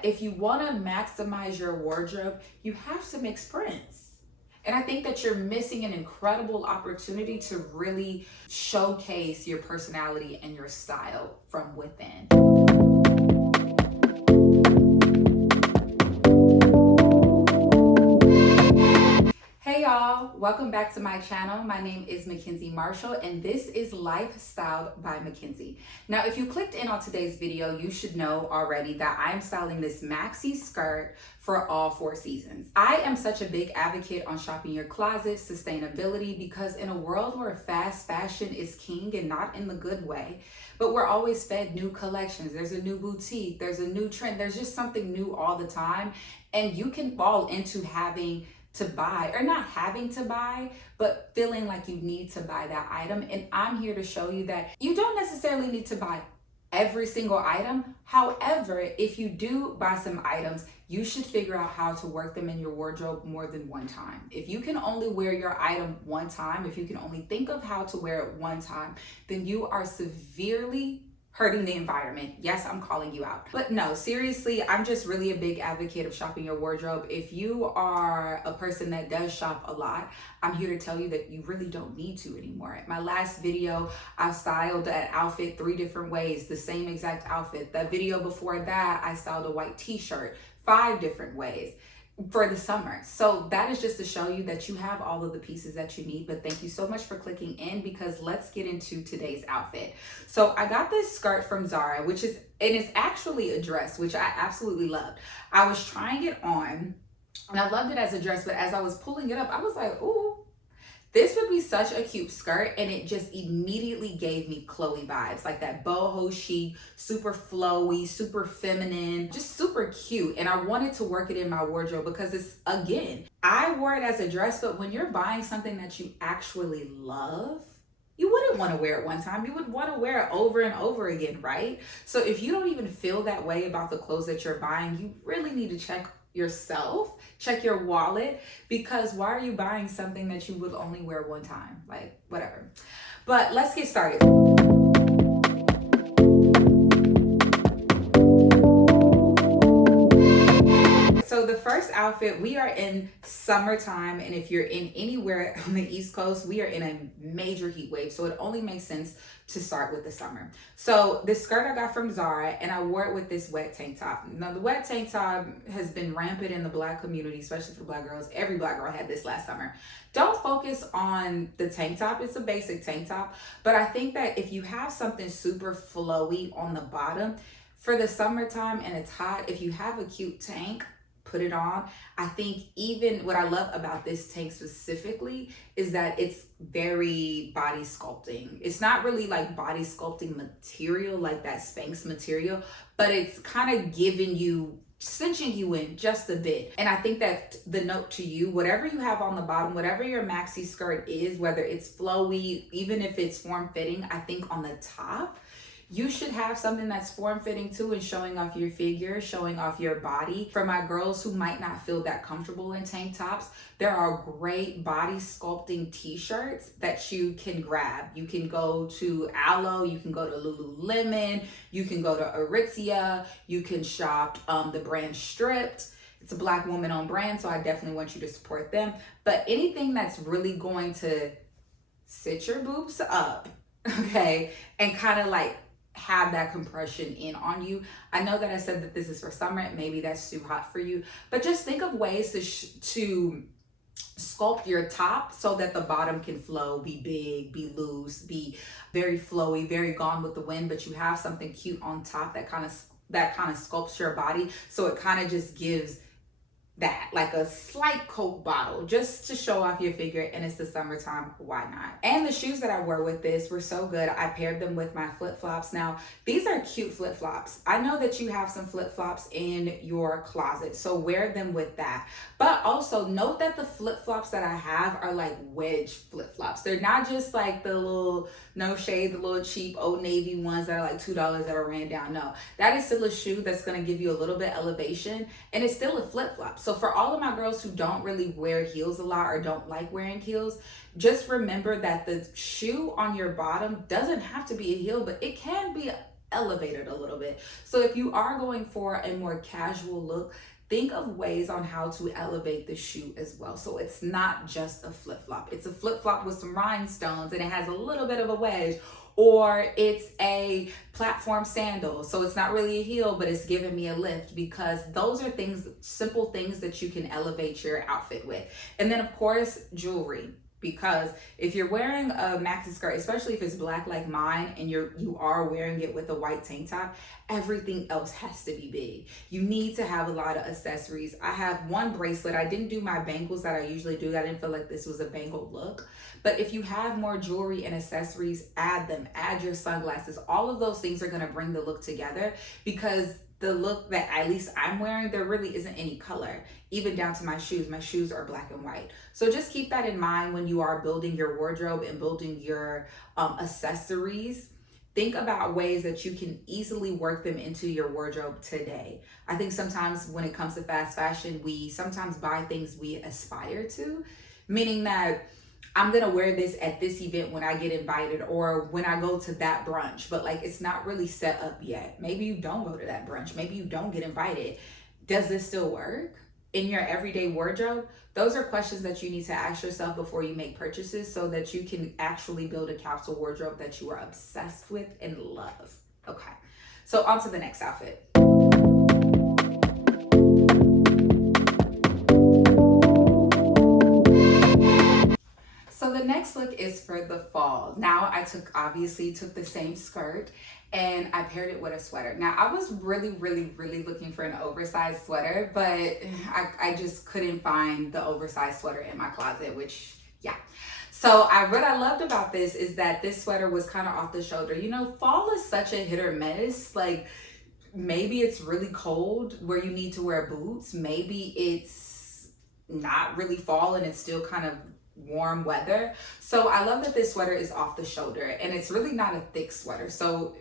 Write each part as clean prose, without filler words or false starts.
If you want to maximize your wardrobe, you have to mix prints. And I think that you're missing an incredible opportunity to really showcase your personality and your style from within. Hey y'all, welcome back to my channel. My name is Mackenzie Marshall and this is Lifestyle by Mackenzie. Now, if you clicked in on today's video, you should know already that I'm styling this maxi skirt for all 4 seasons. I am such a big advocate on shopping your closet, sustainability, because in a world where fast fashion is king and not in the good way, but we're always fed new collections. There's a new boutique, there's a new trend, there's just something new all the time. And you can fall into having to buy, or not having to buy, but feeling like you need to buy that item. And I'm here to show you that you don't necessarily need to buy every single item. However, if you do buy some items, you should figure out how to work them in your wardrobe more than one time. If you can only wear your item one time, if you can only think of how to wear it one time, then you are severely hurting the environment. Yes, I'm calling you out. But no, seriously, I'm just really a big advocate of shopping your wardrobe. If you are a person that does shop a lot, I'm here to tell you that you really don't need to anymore. My last video, I styled that outfit 3 different ways, the same exact outfit. That video before that, I styled a white t-shirt 5 different ways for the summer. So that is just to show you that you have all of the pieces that you need. But thank you so much for clicking in, because let's get into today's outfit. So I got this skirt from Zara, and it's actually a dress, which I absolutely loved. I was trying it on and I loved it as a dress, but as I was pulling it up, I was like, ooh, this would be such a cute skirt. And it just immediately gave me Chloe vibes, like that boho chic, super flowy, super feminine, just super cute. And I wanted to work it in my wardrobe because I wore it as a dress, but when you're buying something that you actually love, you wouldn't want to wear it one time. You would want to wear it over and over again, right? So if you don't even feel that way about the clothes that you're buying, you really need to check yourself, check your wallet, because why are you buying something that you would only wear one time? Like, whatever. But let's get started. So the first outfit, we are in summertime, and if you're in anywhere on the East Coast, we are in a major heat wave, so it only makes sense to start with the summer. So this skirt I got from Zara, and I wore it with this wet tank top. Now the wet tank top has been rampant in the Black community, especially for Black girls. Every Black girl had this last summer. Don't focus on the tank top. It's a basic tank top, but I think that if you have something super flowy on the bottom for the summertime and it's hot, if you have a cute tank, put it on. I think even what I love about this tank specifically is that it's very body sculpting. It's not really like body sculpting material like that Spanx material, but it's kind of cinching you in just a bit. And I think that the note to you, whatever you have on the bottom, whatever your maxi skirt is, whether it's flowy, even if it's form-fitting, I think on the top, you should have something that's form-fitting too, and showing off your figure, showing off your body. For my girls who might not feel that comfortable in tank tops, there are great body sculpting t-shirts that you can grab. You can go to Aloe, you can go to Lululemon, you can go to Aritzia, you can shop the brand Stripped. It's a Black woman-owned brand, so I definitely want you to support them. But anything that's really going to sit your boobs up, okay, and kind of like have that compression in on you. I know that I said that this is for summer, maybe that's too hot for you, but just think of ways to sculpt your top so that the bottom can flow, be big, be loose, be very flowy, very gone with the wind, but you have something cute on top that kind of sculpts your body, so it kind of just gives that, like a slight Coke bottle, just to show off your figure. And it's the summertime, why not? And the shoes that I wore with this were so good. I paired them with my flip-flops. Now these are cute flip-flops. I know that you have some flip-flops in your closet, so wear them with that. But also note that the flip-flops that I have are like wedge flip-flops. They're not just like the little, no shade, the little cheap Old Navy ones that are like $2 that are ran down. No, that is still a shoe that's going to give you a little bit elevation, and it's still a flip-flop. So for all of my girls who don't really wear heels a lot or don't like wearing heels, just remember that the shoe on your bottom doesn't have to be a heel, but it can be elevate it a little bit. So if you are going for a more casual look, think of ways on how to elevate the shoe as well. So it's not just a flip-flop. It's a flip-flop with some rhinestones and it has a little bit of a wedge, or it's a platform sandal. So it's not really a heel, but it's giving me a lift, because those are things, simple things that you can elevate your outfit with. And then of course, jewelry. Because if you're wearing a maxi skirt, especially if it's black like mine, and you are wearing it with a white tank top, everything else has to be big. You need to have a lot of accessories. I have one bracelet. I didn't do my bangles that I usually do. I didn't feel like this was a bangle look. But if you have more jewelry and accessories, add them. Add your sunglasses. All of those things are going to bring the look together, because the look that at least I'm wearing, there really isn't any color, even down to my shoes. My shoes are black and white. So just keep that in mind when you are building your wardrobe and building your accessories. Think about ways that you can easily work them into your wardrobe today. I think sometimes when it comes to fast fashion, we sometimes buy things we aspire to, meaning that I'm gonna wear this at this event when I get invited, or when I go to that brunch, but like it's not really set up yet. Maybe you don't go to that brunch, maybe you don't get invited. Does this still work in your everyday wardrobe? Those are questions that you need to ask yourself before you make purchases, so that you can actually build a capsule wardrobe that you are obsessed with and love. Okay, so on to the next outfit. So the next look is for the fall. Now I obviously took the same skirt and I paired it with a sweater. Now I was really looking for an oversized sweater, but I just couldn't find the oversized sweater in my closet, which yeah. So what I loved about this is that this sweater was kind of off the shoulder. You know, fall is such a hit or miss. Like maybe it's really cold where you need to wear boots. Maybe it's not really fall and it's still kind of warm weather. So I love that this sweater is off the shoulder and it's really not a thick sweater. So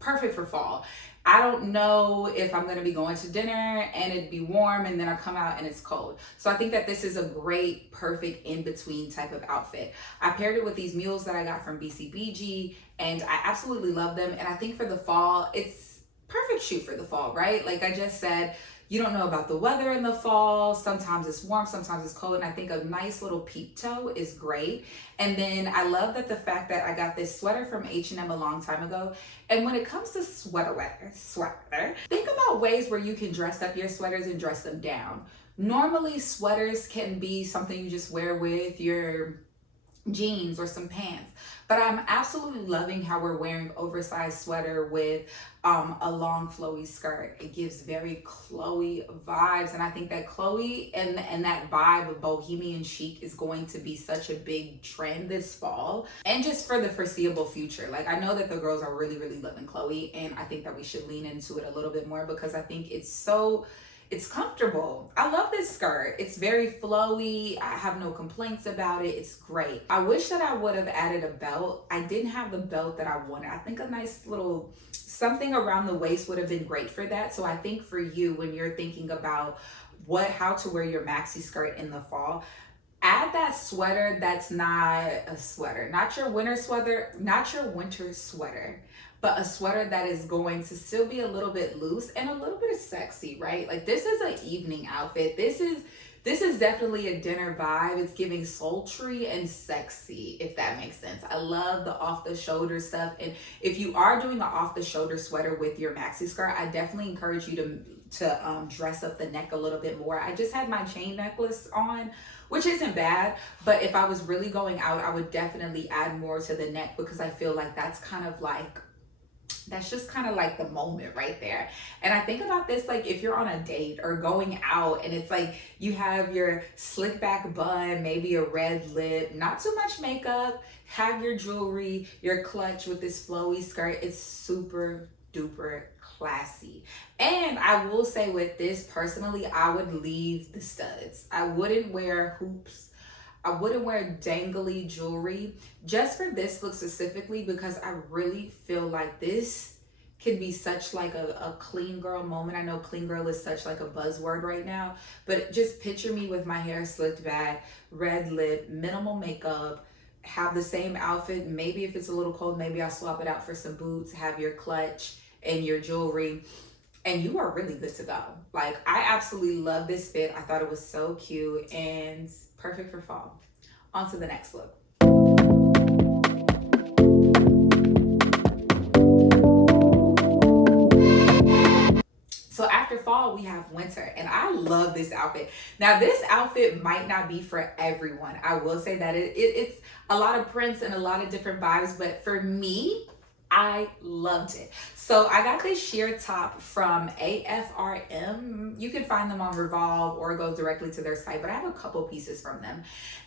perfect for fall. I don't know if I'm going to be going to dinner and it'd be warm and then I come out and it's cold. So I think that this is a great, perfect in-between type of outfit. I paired it with these mules that I got from BCBG and I absolutely love them. And I think for the fall, it's perfect shoe for the fall, right? Like I just said, you don't know about the weather in the fall. Sometimes it's warm, sometimes it's cold. And I think a nice little peep toe is great. And then I love that the fact that I got this sweater from H&M a long time ago. And when it comes to sweater weather, think about ways where you can dress up your sweaters and dress them down. Normally sweaters can be something you just wear with your jeans or some pants, but I'm absolutely loving how we're wearing oversized sweater with a long flowy skirt. It gives very Chloe vibes, and I think that Chloe and that vibe of bohemian chic is going to be such a big trend this fall and just for the foreseeable future. Like I know that the girls are really loving Chloe, and I think that we should lean into it a little bit more because I think it's comfortable. I love this skirt. It's very flowy. I have no complaints about it. It's great. I wish that I would have added a belt. I didn't have the belt that I wanted. I think a nice little something around the waist would have been great for that. So I think for you, when you're thinking about how to wear your maxi skirt in the fall, add that sweater that's not a sweater, not your winter sweater, but a sweater that is going to still be a little bit loose and a little bit sexy, right? Like this is an evening outfit. This is definitely a dinner vibe. It's giving sultry and sexy, if that makes sense. I love the off the shoulder stuff. And if you are doing an off the shoulder sweater with your maxi skirt, I definitely encourage you to dress up the neck a little bit more. I just had my chain necklace on, which isn't bad, but if I was really going out, I would definitely add more to the neck because I feel like that's just kind of like the moment right there. And I think about this like if you're on a date or going out and it's like you have your slick back bun, maybe a red lip, not too much makeup, have your jewelry, your clutch with this flowy skirt. It's super duper classy. And I will say with this personally, I would leave the studs. I wouldn't wear hoops. I wouldn't wear dangly jewelry just for this look specifically because I really feel like this can be such like a clean girl moment. I know clean girl is such like a buzzword right now, but just picture me with my hair slicked back, red lip, minimal makeup, have the same outfit. Maybe if it's a little cold, maybe I'll swap it out for some boots, have your clutch, and your jewelry, and you are really good to go. Like, I absolutely love this fit. I thought it was so cute and perfect for fall. On to the next look. So after fall, we have winter, and I love this outfit. Now, this outfit might not be for everyone. I will say that it's a lot of prints and a lot of different vibes, but for me, I loved it. So I got this sheer top from AFRM. You can find them on Revolve or go directly to their site, but I have a couple pieces from them.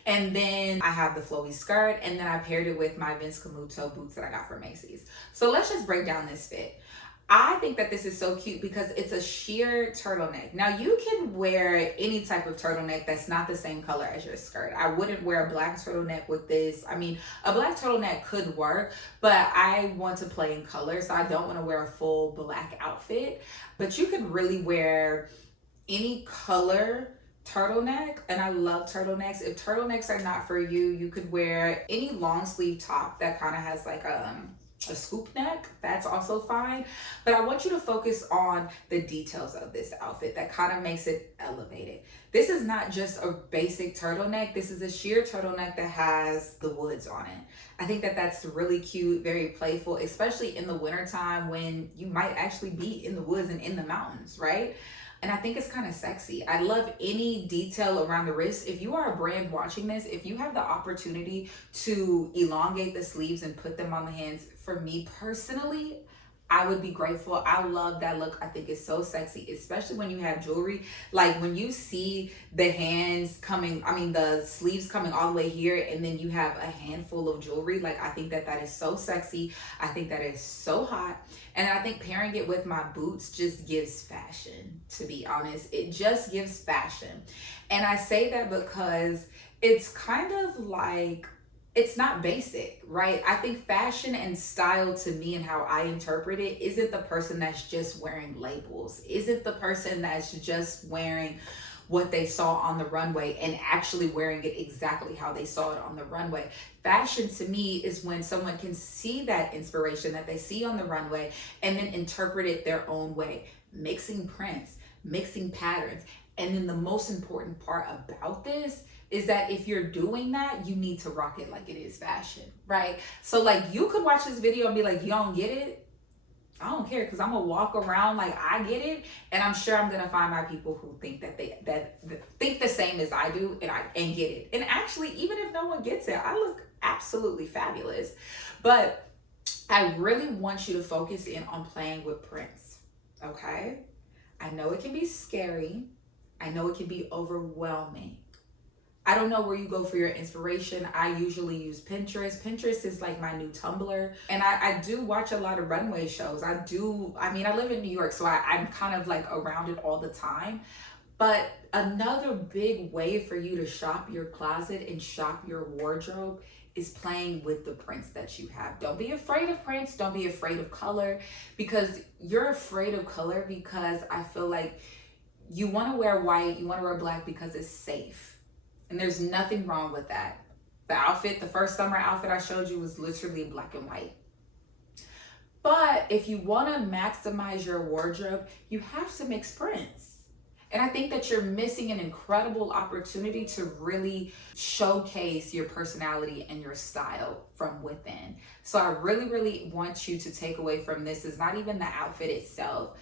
And then I have the flowy skirt, and then I paired it with my Vince Camuto boots that I got from Macy's. So let's just break down this fit. I think that this is so cute because it's a sheer turtleneck. Now, you can wear any type of turtleneck that's not the same color as your skirt. I wouldn't wear a black turtleneck with this. I mean, a black turtleneck could work, but I want to play in color, so I don't want to wear a full black outfit. But you could really wear any color turtleneck, and I love turtlenecks. If turtlenecks are not for you, you could wear any long sleeve top that kind of has like a scoop neck. That's also fine, but I want you to focus on the details of this outfit that kind of makes it elevated. This is not just a basic turtleneck. This is a sheer turtleneck that has the woods on it. I think that that's really cute, very playful, especially in the wintertime when you might actually be in the woods and in the mountains, right? And I think it's kind of sexy. I love any detail around the wrist. If you are a brand watching this, if you have the opportunity to elongate the sleeves and put them on the hands, for me personally, I would be grateful. I love that look. I think it's so sexy, especially when you have jewelry. Like when you see the hands coming, I mean the sleeves coming all the way here, and then you have a handful of jewelry. Like, I think that that is so sexy. I think that is so hot. And I think pairing it with my boots just gives fashion, to be honest. It just gives fashion. And I say that because it's kind of like, it's not basic, right? I think fashion and style, to me and how I interpret it, isn't the person that's just wearing labels, isn't the person that's just wearing what they saw on the runway and actually wearing it exactly how they saw it on the runway. Fashion to me is when someone can see that inspiration that they see on the runway and then interpret it their own way, mixing prints, mixing patterns. And then the most important part about this is that if you're doing that, you need to rock it like it is fashion, right? So like, you could watch this video and be like, you don't get it. I don't care, because I'm gonna walk around like I get it, and I'm sure I'm gonna find my people who think that that think the same as I do, and get it. And actually, even if no one gets it, I look absolutely fabulous. But I really want you to focus in on playing with prints, okay? I know it can be scary. I know it can be overwhelming. I don't know where you go for your inspiration. I usually use Pinterest. Pinterest is like my new Tumblr. And I do watch a lot of runway shows. I live in New York, so I'm kind of like around it all the time. But another big way for you to shop your closet and shop your wardrobe is playing with the prints that you have. Don't be afraid of prints. Don't be afraid of color, because you're afraid of color because I feel like you want to wear white, you want to wear black because it's safe. And there's nothing wrong with that. The outfit, the first summer outfit I showed you, was literally black and white. But if you want to maximize your wardrobe, you have to mix prints. And I think that you're missing an incredible opportunity to really showcase your personality and your style from within. So I really, really want you to take away from this is not even the outfit itself,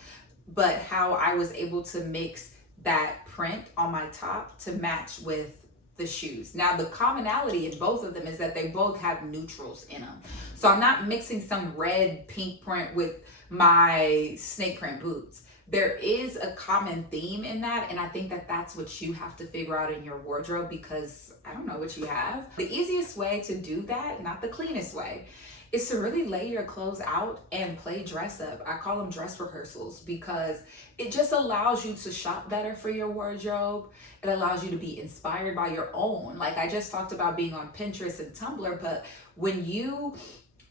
but how I was able to mix that print on my top to match with the shoes. Now, the commonality in both of them is that they both have neutrals in them. So I'm not mixing some red pink print with my snake print boots. There is a common theme in that, and I think that that's what you have to figure out in your wardrobe, because I don't know what you have. The easiest way to do that, not the cleanest way, is to really lay your clothes out and play dress up. I call them dress rehearsals, because it just allows you to shop better for your wardrobe. It allows you to be inspired by your own. Like I just talked about being on Pinterest and Tumblr, but when you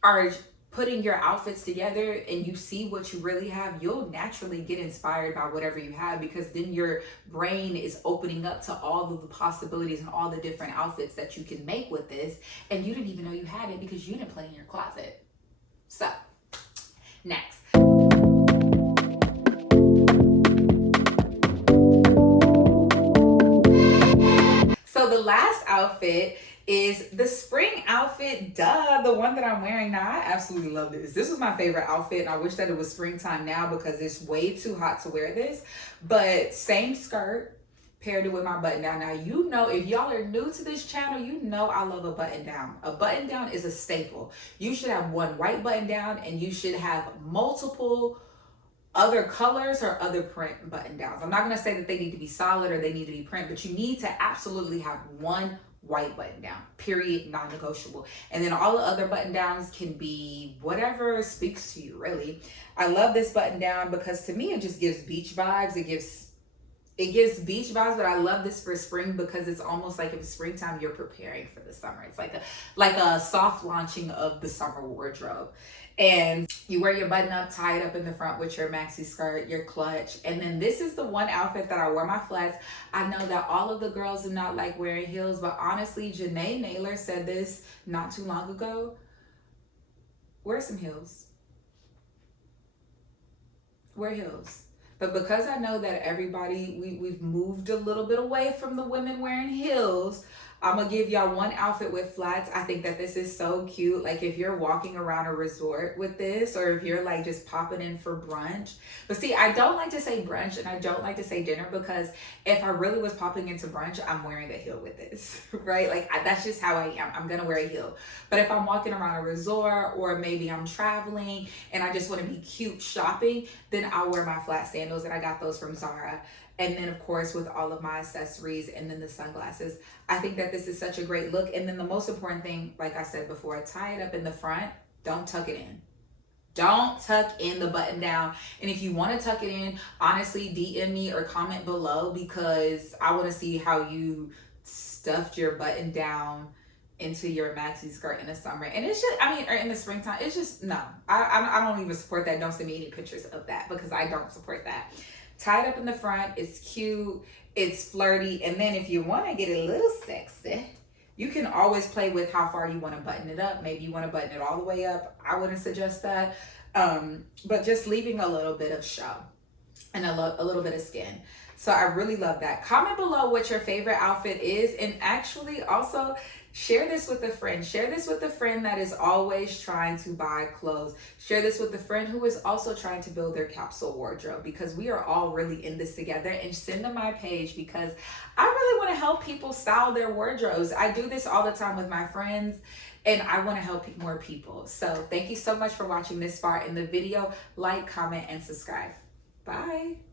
are putting your outfits together and you see what you really have, you'll naturally get inspired by whatever you have, because then your brain is opening up to all of the possibilities and all the different outfits that you can make with this, and you didn't even know you had it because you didn't play in your closet. So, next. last outfit is the spring outfit, duh, the one that I'm wearing now. I absolutely love this. This was my favorite outfit, and I wish that it was springtime now because it's way too hot to wear this. But same skirt, paired it with my button down. Now, you know, if y'all are new to this channel, you know I love a button down. A button down is a staple. You should have one white button down, and you should have multiple other colors or other print button downs. I'm not going to say that they need to be solid or they need to be print, but you need to absolutely have one white button down, period, non-negotiable. And then all the other button downs can be whatever speaks to you, really. I love this button down because to me it just gives beach vibes. It gives beach vibes, but I love this for spring because it's almost like if it's springtime, you're preparing for the summer. It's like a soft launching of the summer wardrobe. And you wear your button up, tie it up in the front with your maxi skirt, your clutch. And then this is the one outfit that I wear my flats. I know that all of the girls do not like wearing heels, but honestly, Janae Naylor said this not too long ago. Wear some heels. Wear heels. But because I know that everybody, we've moved a little bit away from the women wearing heels, I'm gonna give y'all one outfit with flats. I think that this is so cute. Like if you're walking around a resort with this, or if you're like just popping in for brunch. But see, I don't like to say brunch and I don't like to say dinner because if I really was popping into brunch, I'm wearing a heel with this, right? Like that's just how I am. I'm gonna wear a heel. But if I'm walking around a resort or maybe I'm traveling and I just wanna be cute shopping, then I'll wear my flat sandals, and I got those from Zara. And then of course with all of my accessories and then the sunglasses. I think that this is such a great look. And then the most important thing, like I said before, tie it up in the front. Don't tuck it in. Don't tuck in the button down. And if you want to tuck it in, honestly, DM me or comment below because I want to see how you stuffed your button down into your maxi skirt in the summer. And it's just, I mean, or in the springtime, it's just, no. I don't even support that. Don't send me any pictures of that because I don't support that. Tied up in the front, it's cute, it's flirty, and then if you want to get a little sexy, you can always play with how far you want to button it up. Maybe you want to button it all the way up. I wouldn't suggest that, but just leaving a little bit of show and a little bit of skin. So I really love that. Comment below what your favorite outfit is, and actually also share this with a friend. Share this with a friend that is always trying to buy clothes. Share this with a friend who is also trying to build their capsule wardrobe, because we are all really in this together. And send them my page because I really want to help people style their wardrobes. I do this all the time with my friends, and I want to help more people. So thank you so much for watching this far in the video. Like, comment, and subscribe. Bye.